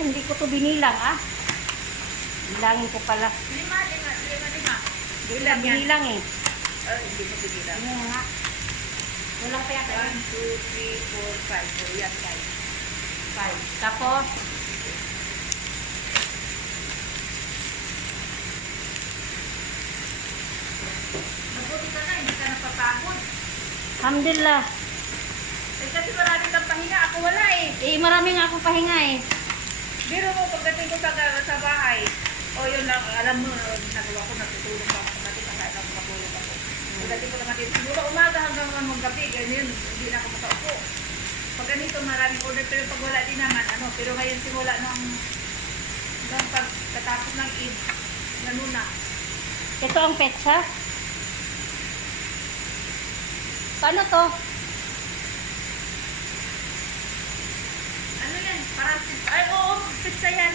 hindi ko to binilang, ah. Bilangin ko pala. Lima. Bilang, binilang eh. Hindi mo binilang. Ano nga? Walang kaya kayo. 1, 2, 3, 4, 5. So, yan, 5. Tapos, Mabuti ka na, hindi ka napapagod. alhamdulillah. Eh, kasi marami kang pahinga. Ako wala eh. Eh, marami nga akong pahinga eh. Biro mo, pagdating ko sa bahay, o yun lang, alam mo, nagawa ko, natutulog ako. Pagdating pa kahit ako matulog ako. Pagdating ko naman dito, siguro umaga hanggang maggabi, ganyan, hindi na ako makaupo. Pag ganito, maraming order, pero pag wala din naman, ano, pero ngayon simula nung pagkatapos ng Eid, ganun na. Ito ang petsa. Paano to? Ano yan? Parang, ay, oo, pizza yan.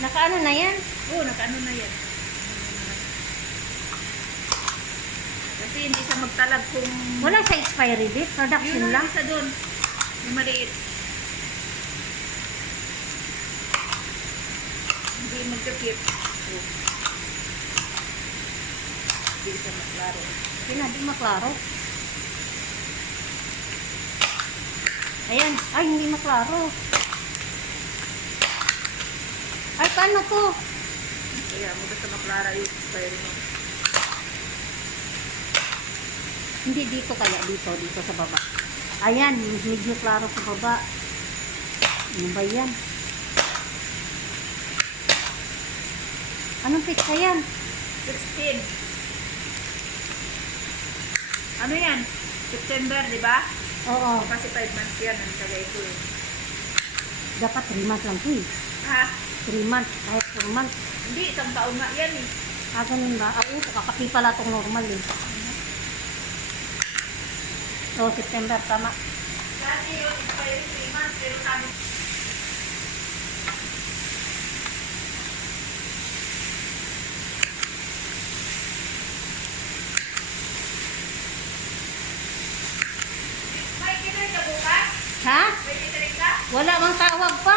Nakaano na yan? Oo, nakaano na yan. Kasi hindi siya magtalag kung... Wala sa expiry date. Production Yun lang. isa doon. Yung maliit. Hindi magkakip. Oh. Hindi siya maklaro. Hindi maklaro. Ayan. Ay, hindi maklaro. Ay, paano to? Kaya mo basta maklara yung expiry mo. Hindi dito kaya. Dito sa baba. Ayan. Medyo klaro sa baba. Ano ba yan? Anong pizza yan? 16. Ano yan? September, di ba? Oo. Kasi 5 months yan. Ang tagay ko eh. Dapat 3 months lang to eh. Ha? 3 months. Kahit 4 months. Hindi, isang taon nga yan eh. Ah, ganun ba? Oo, kakaki pala itong normal eh. So, September, tama. Dati yun, expiry 3 months. Pero sabi may kinay ka bukas? Ha? May kinay ka? Wala mang tawag pa.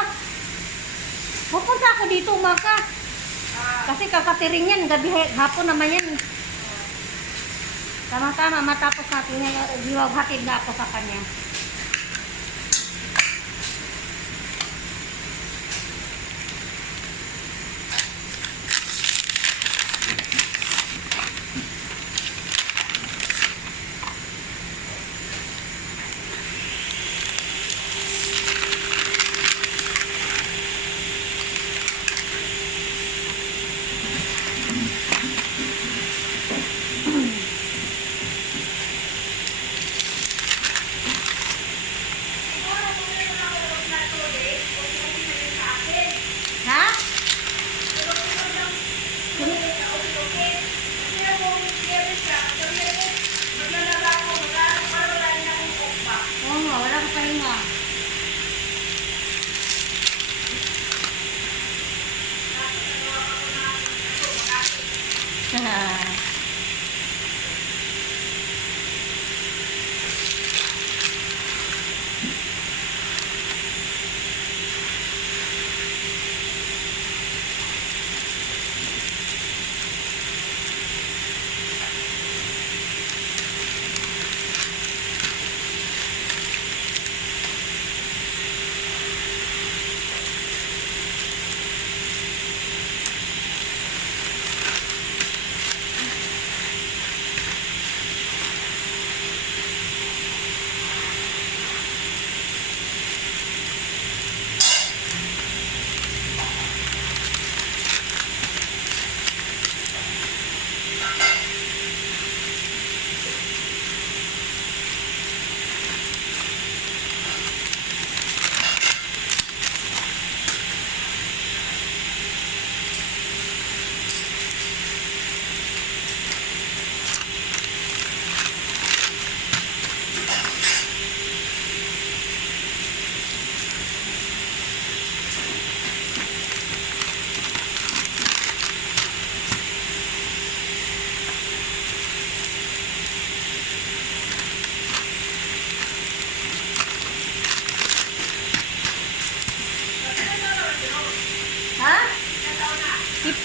Pupunta ako dito umaga. Kasi kakatiring yan. Gabi, hapon naman yan. Tama-tama, matapos natin yan. Hatid na ako sa kanya. Siguro kung meron ako na tuloy, o kung hindi sa akin. Ha? Pero kung lang tuloy na okay. Kasi kung meron siya, sabihin mo, maglalaba ako, maglalaba para wala niya akong okba. Oo nga, wala ko pahinga. Tapos nagawa ko na ito, makakit.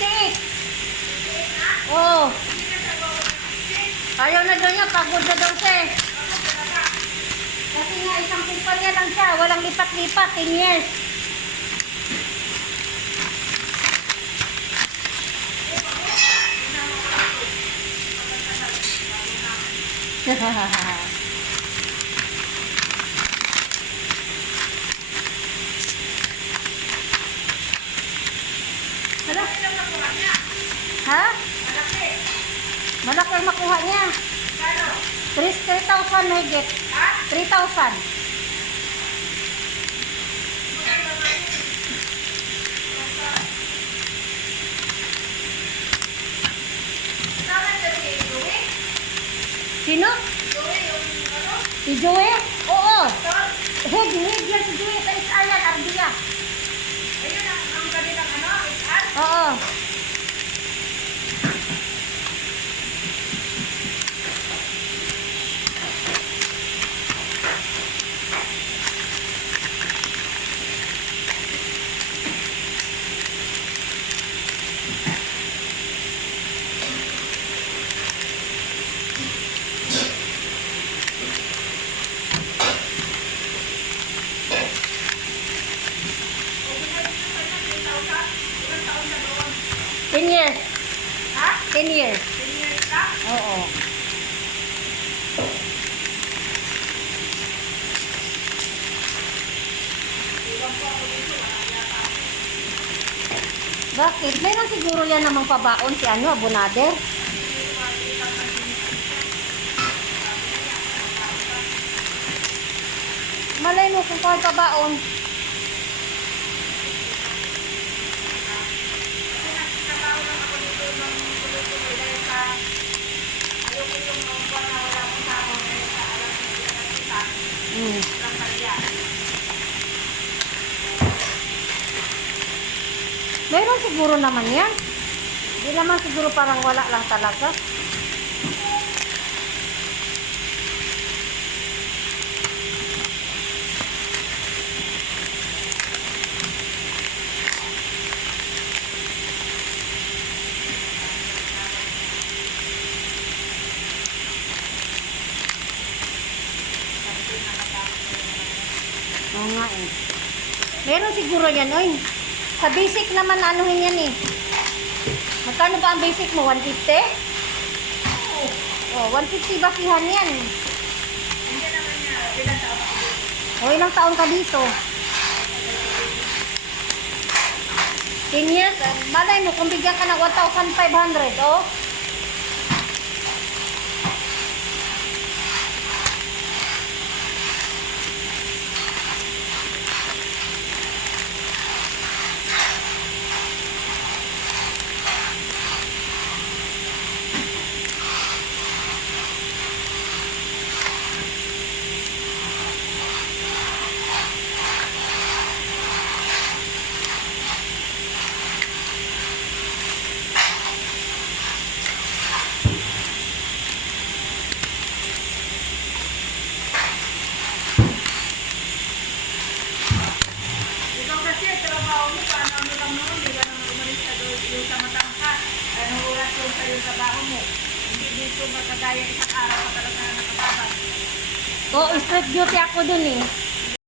58. Oo. Ayaw na daw niya, pagod na daw siya eh. Kasi nga isang kumpanya lang siya, walang lipat-lipat, 10 years. Malaki lang nakuha niya. Ha? Malaki. Malaki ang makuha niya. Kano? 3,000 na higit. Ha? 3,000. Tama niya si Louie? Sino? Louie yung ano? Si Joey? Oo. Doktor? Head yan si Joey sa Isayan, Ardia. Ayun ang kanilang ano? HR? Oo. O binalik na kayo ng 3,000? Ilang taon na doon? 10 years. Ha? 10 years. 10 years na? Oo. Iwan po ako dito. Wala yata ako. Bakit? Meron siguro yan namang pabaon si ano, Abonader. Hindi ko makikita ang sinisin siya. Malay mo kung kaya pabaon. Kasi nagtatrabaho lang ako dito ng tuloy-tuloy dahil sa ayoko yung mga buwan na wala akong sahod dahil sa alam ko yung nagkita. Lang kaya. Meron siguro naman yan. Hindi naman siguro parang wala lang talaga. Oo nga eh. Meron siguro yan, oy. Sa basic naman, anuhin yan eh. Magkano ba ang basic mo? 150? Oh, 150 basihan yan. Hindi naman niya, ilang taon ako dito. O, ilang taon ka dito? 10 years? Malay mo, kung bigyan ka ng 1,500, oh. Ikaw kasi, trabaho mo, paano mo lang noon, di ba naman umalis ka doon yung sa matangka, anong oras yung sa'yo yung trabaho mo. Hindi dito magkagaya isang araw ka talaga na nakababag. Oh, street duty ako dun eh.